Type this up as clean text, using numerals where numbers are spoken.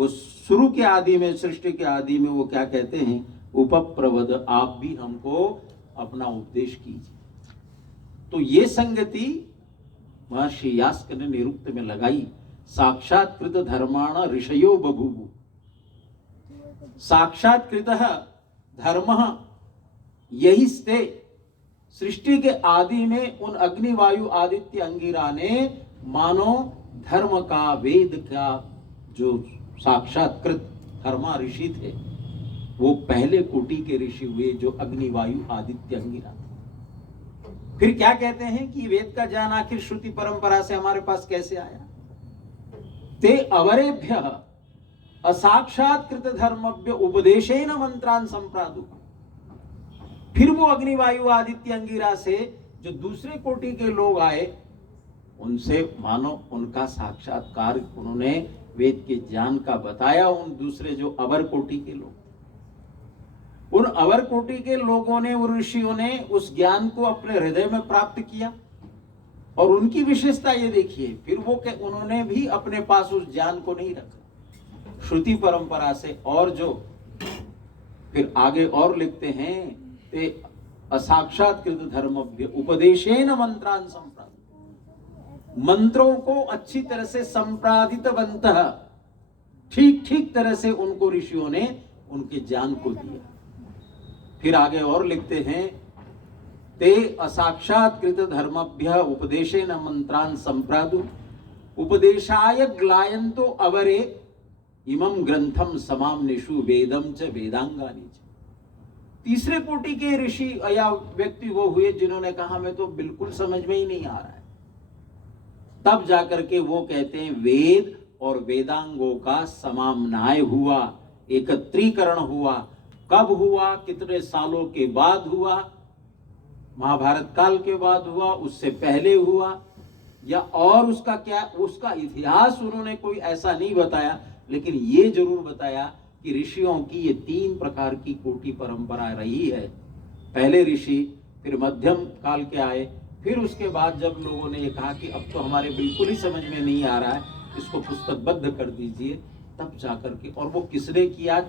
वो शुरू के आदि में, सृष्टि के आदि में वो क्या कहते हैं, उपप्रवद, आप भी हमको अपना उपदेश कीजिए। तो ये संगति महर्षि यास्क ने निरुक्त में लगाई। साक्षात्कृत धर्माण ऋषयो बभूवु। साक्षात्कृत धर्म यही स्थे। सृष्टि के आदि में उन अग्नि वायु आदित्य अंगिरा ने मानो धर्म का, वेद का जो साक्षात्कृत धर्मा ऋषि थे, वो पहले कोटि के ऋषि हुए जो अग्नि वायु आदित्य अंगिरा। फिर क्या कहते हैं कि वेद का ज्ञान आखिर श्रुति परंपरा से हमारे पास कैसे आया। ते अवरेभ्य असाक्षात्कृत धर्मभ्य उपदेशेन मंत्रान संप्रादु। फिर वो अग्नि वायु आदित्य अंगिरा से जो दूसरे कोटि के लोग आए, उनसे मानो उनका साक्षात्कार, उन्होंने वेद के ज्ञान का बताया। उन दूसरे जो अवर कोटि के लोग, उन अवर कोटि के लोगों ने, उन ऋषियों ने उस ज्ञान को अपने हृदय में प्राप्त किया। और उनकी विशेषता ये देखिए, फिर वो उन्होंने भी अपने पास उस ज्ञान को नहीं रखा, श्रुति परंपरा से। और जो फिर आगे और लिखते हैं, ते असाक्षात्कृत धर्मभ्य उपदेशेन मंत्रान संप्रादित। मंत्रों को अच्छी तरह से संप्रादितवन्तः, ठीक ठीक तरह से उनको ऋषियों ने उनके ज्ञान को दिया। फिर आगे और लिखते हैं, ते असाक्षात्कृत धर्मभ्य उपदेशेन मंत्रान संप्रादु उपदेशाय ग्लायन्तो अवरे इमं ग्रंथम समाम्निषु वेदम च वेदांगानि च। तीसरे कोटि के ऋषि या व्यक्ति वो हुए जिन्होंने कहा मैं तो बिल्कुल समझ में ही नहीं आ रहा है। तब जाकर के वो कहते हैं वेद और वेदांगों का समाम्नाय हुआ, एकत्रीकरण हुआ। कब हुआ, कितने सालों के बाद हुआ, महाभारत काल के बाद हुआ, उससे पहले हुआ, या और उसका क्या, उसका इतिहास उन्होंने कोई ऐसा नहीं बताया। लेकिन ये जरूर बताया कि ऋषियों की ये 3 प्रकार की कोटि परंपरा रही है। पहले ऋषि, फिर मध्यम काल के आए, फिर उसके बाद जब लोगों ने ये कहा कि अब तो हमारे बिल्कुल ही समझ में नहीं आ रहा है, इसको पुस्तकबद्ध कर दीजिए, तब जाकर के। और वो किसने किया,